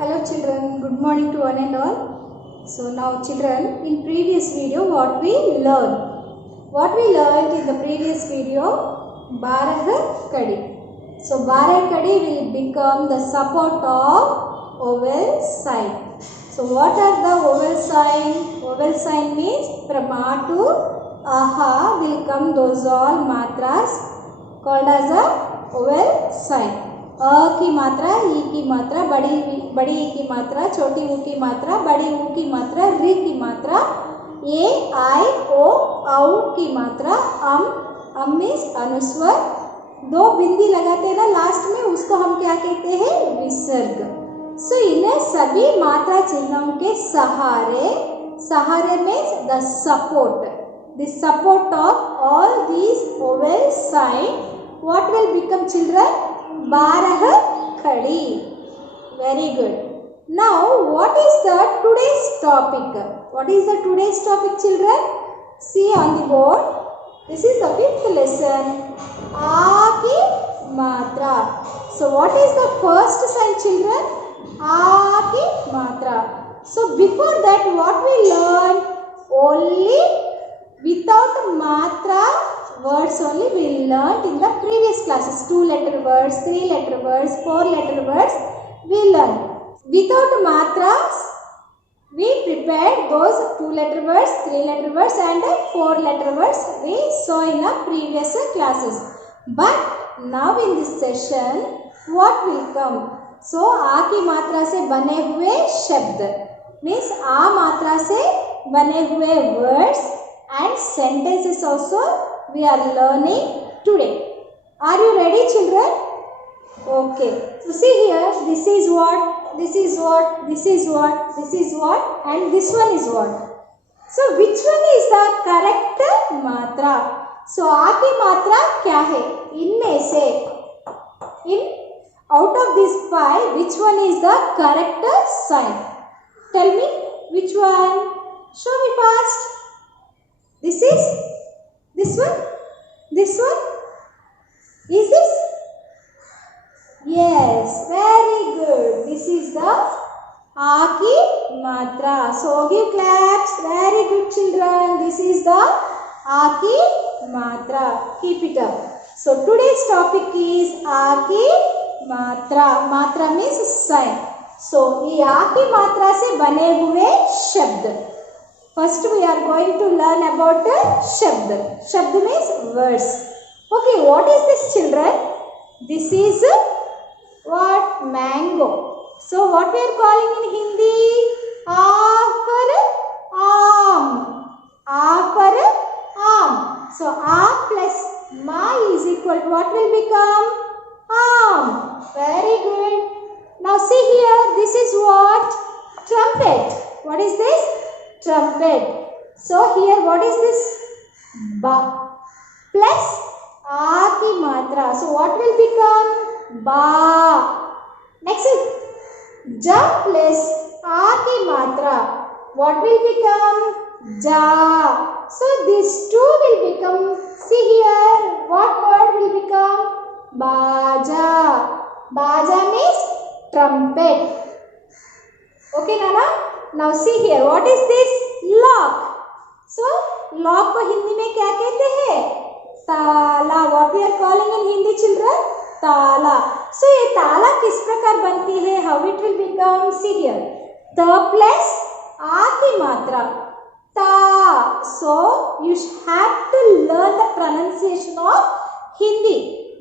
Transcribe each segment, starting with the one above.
Hello children, good morning to one and all. So now children, in previous video what we learned? What we learned in the previous video, Barah Kadi. So Barah Kadi will become the support of vowel sign. So what are the vowel sign? Vowel sign means from A to Aha will come those all matras called as a vowel sign. अ की मात्रा, ई की मात्रा, बड़ी ई की मात्रा, छोटी ऊ की मात्रा, बड़ी ऊ की मात्रा, री की मात्रा, ए आई ओ औ की मात्रा, अम मीन्स अनुस्वर, दो बिंदी लगाते हैं ना लास्ट में, उसको हम क्या कहते हैं? विसर्ग. सो इन्हें सभी मात्रा चिन्हों के सहारे means the support of all these vowel sign. What will become children? Barah Kadi. Very good. Now, what is the today's topic? What is the today's topic, children? See on the board. This is the 5th lesson. A ki matra. So, what is the first sign, children? A ki matra. So, before that, what we learned? Only without matra words only we learned in the previous classes. 2-letter words, 3-letter words, 4-letter words we learned. Without matras we prepared those 2-letter words, 3-letter words and 4-letter words we saw in the previous classes. But now in this session what will come? So आ की मात्रा से बने हुए शब्द means आ मात्रा से बने हुए words and sentences also we are learning today. Are you ready, children? Okay. So see here, this is what, this is what, this is what, this is what, and this one is what. So which one is the correct matra? So आ की मात्रा क्या है? इनमें से, out of these 5, which one is the correct sign? Tell me which one. Show me fast. This is. This one? This one? Is this? Yes, very good. This is the A ki matra. So give claps. Very good, children. This is the A ki matra. Keep it up. So today's topic is A ki matra. Matra means sign. So ये A की मात्रा से बने हुए शब्द. First we are going to learn about shabd. Shabd means words. Okay, what is this, children? This is what? Mango. So what we are calling in Hindi? A for aam. A for aam. So A plus ma is equal to what will become? Aam. Very good. Now see here, this is what? Trumpet. What is this? Trumpet. So here what is this? Ba plus A ki matra. So what will become? Ba. Next is Ja plus A ki matra. What will become? Ja. So these two will become, see here, what word will become? Baja. Baja means trumpet. Okay, Nana? Now see here, what is this? Lock. So lock को हिंदी में क्या कहते हैं? ताला. What we are calling in Hindi, children? ताला. So ये ताला किस प्रकार बनती है? How it will become? See here. The plus आ की मात्रा. ता. So you have to learn the pronunciation of Hindi.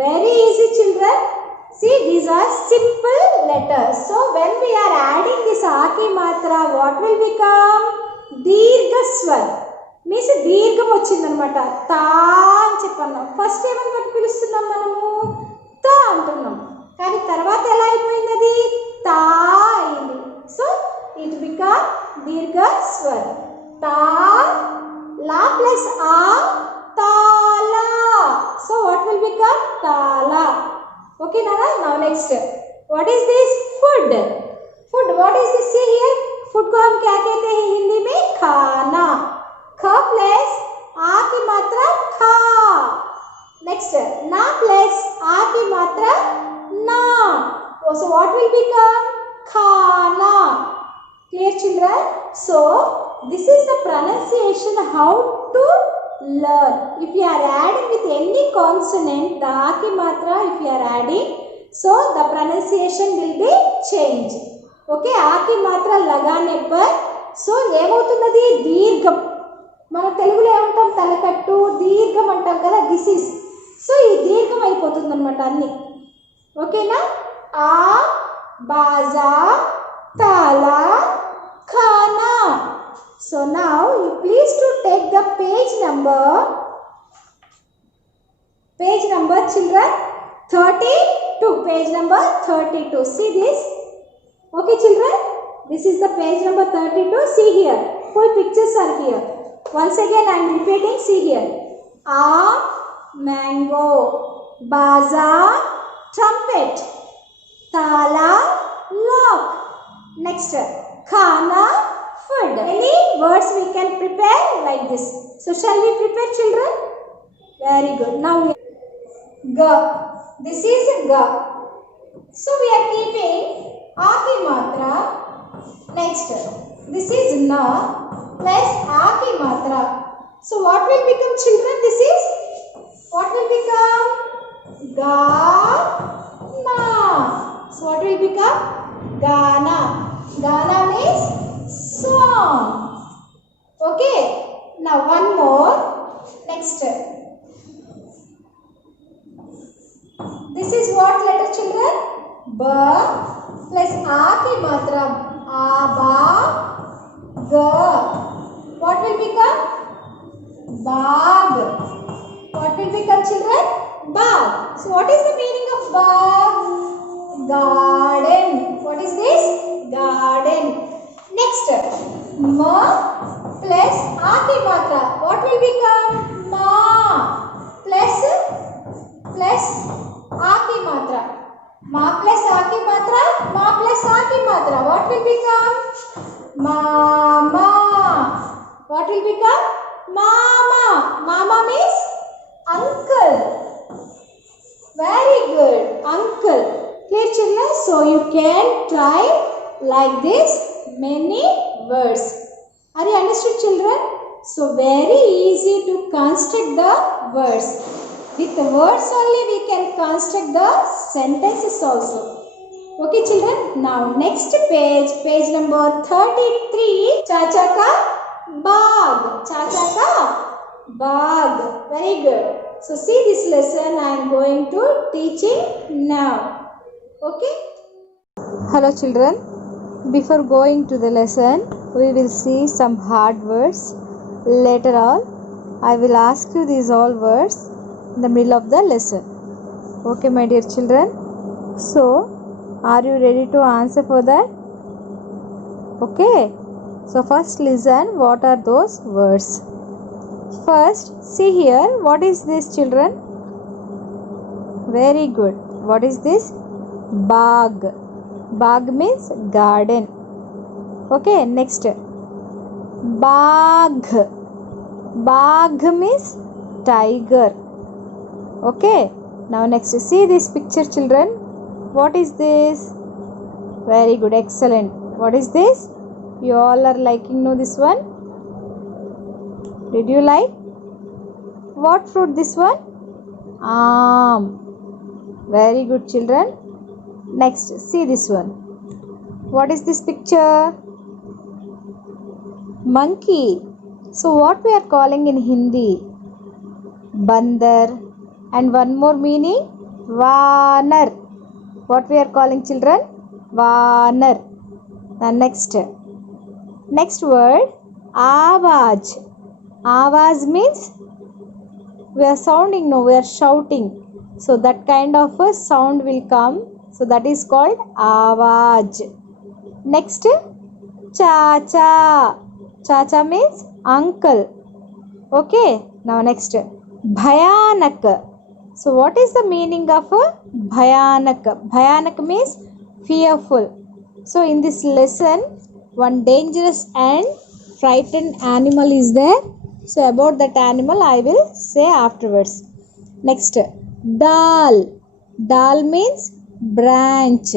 Very easy, children. See, these are simple letters. So when we are adding this A ki matra, what will become? Dirgha swar. Means దీర్ఘం వచ్చిందనమాట. తా అని చెప్పన్నాం. First ఏమని పిలుస్తున్నాం మనము? తా అంటున్నాం. కానీ తర్వాత ఎలా అయిపోయింది అది? తా అయింది. సో ఇట్ బికమ్ దీర్ఘ స్వర్. తా లా ప్లస్ ఆ తాలా. So what will become? తాలా. Okay, Nana. Now next, what is this? Food. Food. What is this? See here. Food को हम क्या कहते हैं हिंदी में? खाना. ख plus आ की मात्रा खा. Next, ना plus आ की मात्रा ना. So what will become? khana. Clear children? So this is the pronunciation how to learn. If you are adding with any consonant, the a ki matra if you are adding, so the pronunciation will be changed. Okay, a ki matra lagane par so ఏమవుతున్నది దీర్ఘం. మన తెలుగులో ఏమంటాం తలకట్టు దీర్ఘం అంటాం కదా, this is. So ఈ దీర్ఘం అయిపోతుంది అనమాట అన్ని. ఓకేనా? ఆ బాజా తాలా ఖానా. So now you please to take the page number children 32. Page number 32. See this. Okay children, this is the page number 32. See here, full pictures are here. Once again I am repeating. See here. Aam mango, baza trumpet, tala lock. Next, khana food. Any words we can prepare like this. So shall we prepare children? Very good. Now ga. This is ga. So we are keeping a ki matra. Next, this is na plus a ki matra. So what will become children? This is what will become? Ga na. So what will become? Gana. Gana means song. Okay. Now one more. Next. This is what letter children? Ba plus a ki matra. A ba ga. What will become? Bag. What will become children? Bag. So what is the meaning of bag? Garden. What is this? Garden. Next, ma plus a ki matra. What will become? Ma plus a ki matra. Ma plus a ki matra. Ma plus a ki matra. What will become? Mama. What will become? Mama. Mama means uncle. Very good. Uncle. Clear children? So you can try like this many words. Are you understood children? So very easy to construct the words. With the words only we can construct the sentences also. Okay children? Now next page, page number 33. Chacha ka bag. Chacha ka bag. Very good. So see this lesson I am going to teaching now. Okay? Hello children. Before going to the lesson, we will see some hard words. Later on, I will ask you these all words in the middle of the lesson. Okay my dear children? So, are you ready to answer for that? Okay. So first listen what are those words. First, see here. What is this children? Very good. What is this? Bag. Bag means garden. Okay, next. Bagh. Bagh means tiger. Okay. Now next, see this picture children. What is this? Very good. Excellent. What is this? You all are liking no this one? Did you like? What fruit this one? Very good children. Next, see this one. What is this picture? Monkey. So what we are calling in Hindi? Bandar. And one more meaning? Vanar. What we are calling children? Vanar. And next word, Awaz. Awaz means we are sounding, no, we are shouting. So that kind of a sound will come. So that is called Awaz. Next, Chacha. Chacha means uncle. Okay. Now next, Bhayanak. So what is the meaning of Bhayanak? Bhayanak means fearful. So in this lesson, one dangerous and frightened animal is there. So about that animal I will say afterwards. Next, Dal. Dal means branch.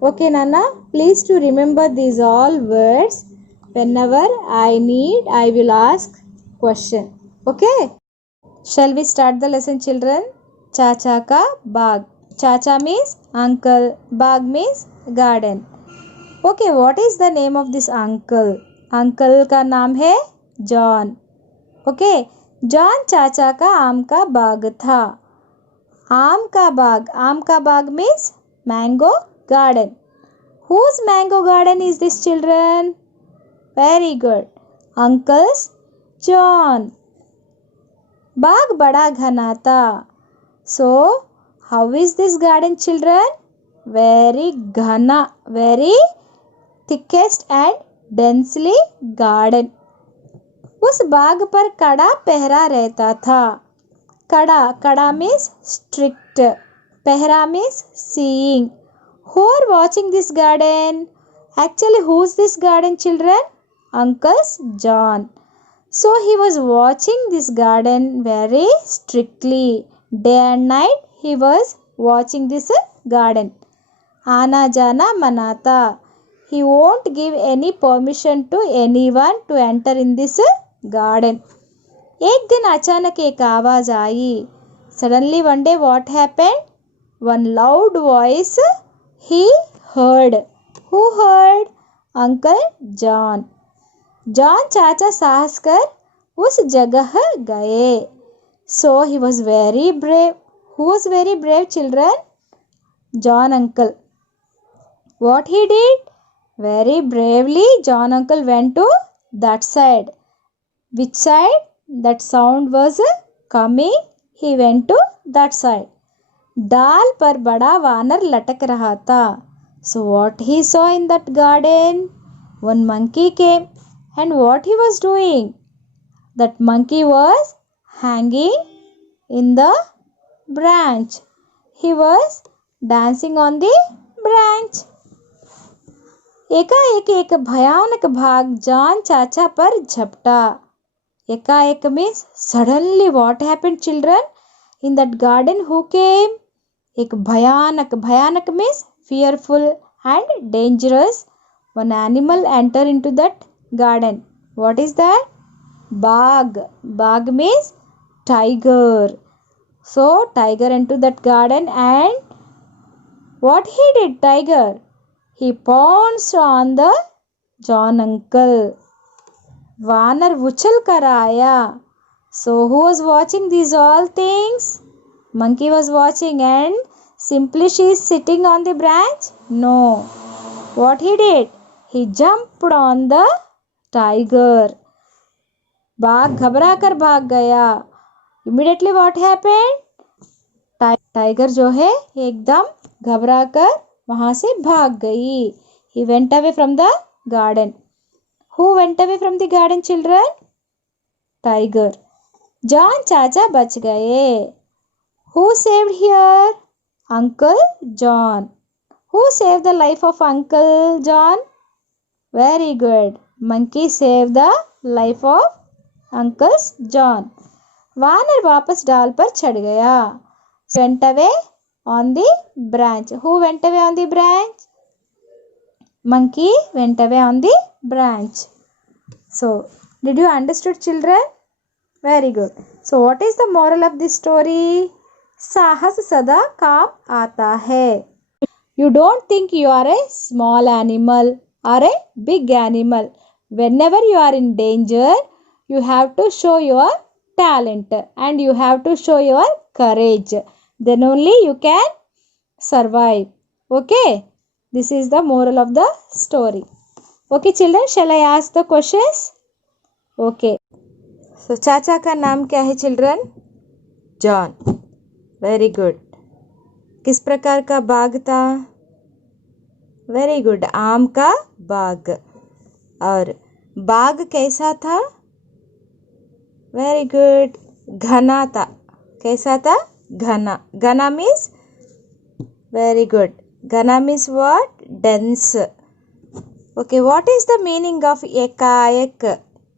Okay, Nana, please to remember these all words. Whenever I need, I will ask question. Okay? Shall we start the lesson, children? Chacha ka baag. Chacha means uncle. Baag means garden. Okay, what is the name of this uncle? Uncle का नाम है John. Okay, John चाचा का आम का बाग था. आम का बाग means mango garden. Whose mango garden is this, children? Very good. Uncle's John. बाग बड़ा घना था. So, how is this garden, children? Very घना, very thickest and densely garden. उस बाग पर कड़ा पहरा रहता था. कड़ा मीन्स strict. पहरा means seeing. Who are watching this garden? Actually, who's this garden, children? Uncle's John. So he was watching this garden very strictly. Day and night he was watching this garden. Aana jana manata. He won't give any permission to anyone to enter in this garden. एक दिन अचानक एक आवाज आई. Suddenly one day what happened? One loud voice he heard. Who heard? Uncle John. John चाचा साहस कर उस जगह गए. So he was very brave. Who was very brave, children? John uncle. What he did? Very bravely John uncle went to that side. Which side? That sound was coming. He went to that side. डाल पर बड़ा वानर लटक रहा था. So what he saw in that garden? One monkey came. And what he was doing? That monkey was hanging in the branch. He was dancing on the branch. एकाएक एक भयानक भाग जॉन चाचा पर झपटा. एकाएक means suddenly. What happened, children? In that garden who came? एक भयानक means fearful and dangerous. One animal enter into that garden. What is that? Bagh means tiger. So tiger entered that garden and what he did, tiger? He pounced on the John uncle. वानर उछल कर आया. So who was watching these all things? Monkey was watching and simply she is sitting on the branch? No. What he did? He jumped on the tiger. बाघ घबरा कर भाग गया. Immediately what happened? Tiger जो है एकदम घबरा कर वहां से भाग गई. He went away from the garden. Who went away from the garden, children? Tiger. John चाचा बच गए. Who saved here? Uncle John. Who saved the life of Uncle John? Very good. Monkey saved the life of Uncle John. वानर वापस डाल पर चढ़ गया. Went away on the branch. Who went away on the branch? Monkey went away on the branch. So, did you understood, children? Very good. So, what is the moral of this story? साहस सदा काम आता है. You don't think you are a small animal or a big animal. Whenever you are in danger, you have to show your talent and you have to show your courage. Then only you can survive. Okay? This is the moral of the story. Okay, children, shall I ask the questions? Okay. So, चाचा का नाम क्या है, children? John. Very good. किस प्रकार का बाग था? Very good. आम का बाग. और बाग कैसा था? Very good. घना था. कैसा था? घना. घना मीन्स वेरी गुड. घना means what? Dense. Okay, what is the meaning of एकाएक?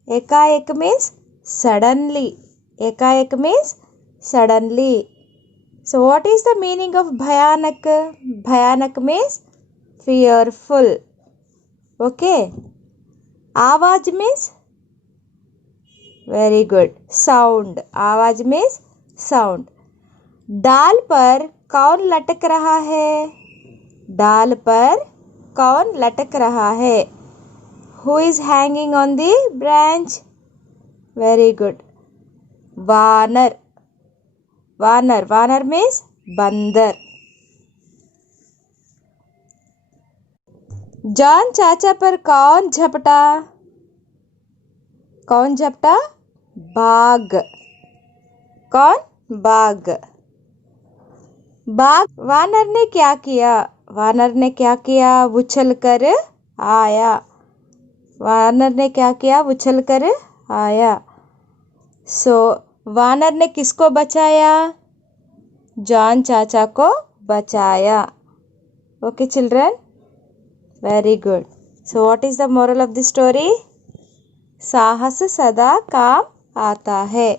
एकाएक मीन्स सडनली. एकाएक means suddenly. So what is the meaning of bhayanak? Bhayanak means fearful. Okay. आवाज means very good. Sound. आवाज means sound. डाल पर कौन लटक रहा है? डाल पर कौन लटक रहा है? Who is hanging on the branch? Very good. वानर. वानर. वानर means बंदर. जॉन चाचा पर कौन झपटा? कौन झपटा? बाघ. कौन? बाघ. बाघ. वानर ने क्या किया? वानर ने क्या किया? उछल कर आया. वानर ने क्या किया? उछल कर आया. सो वानर ने किसको बचाया? जॉन चाचा को बचाया. Okay children, very good. So what is the moral of the story? साहस सदा काम आता है.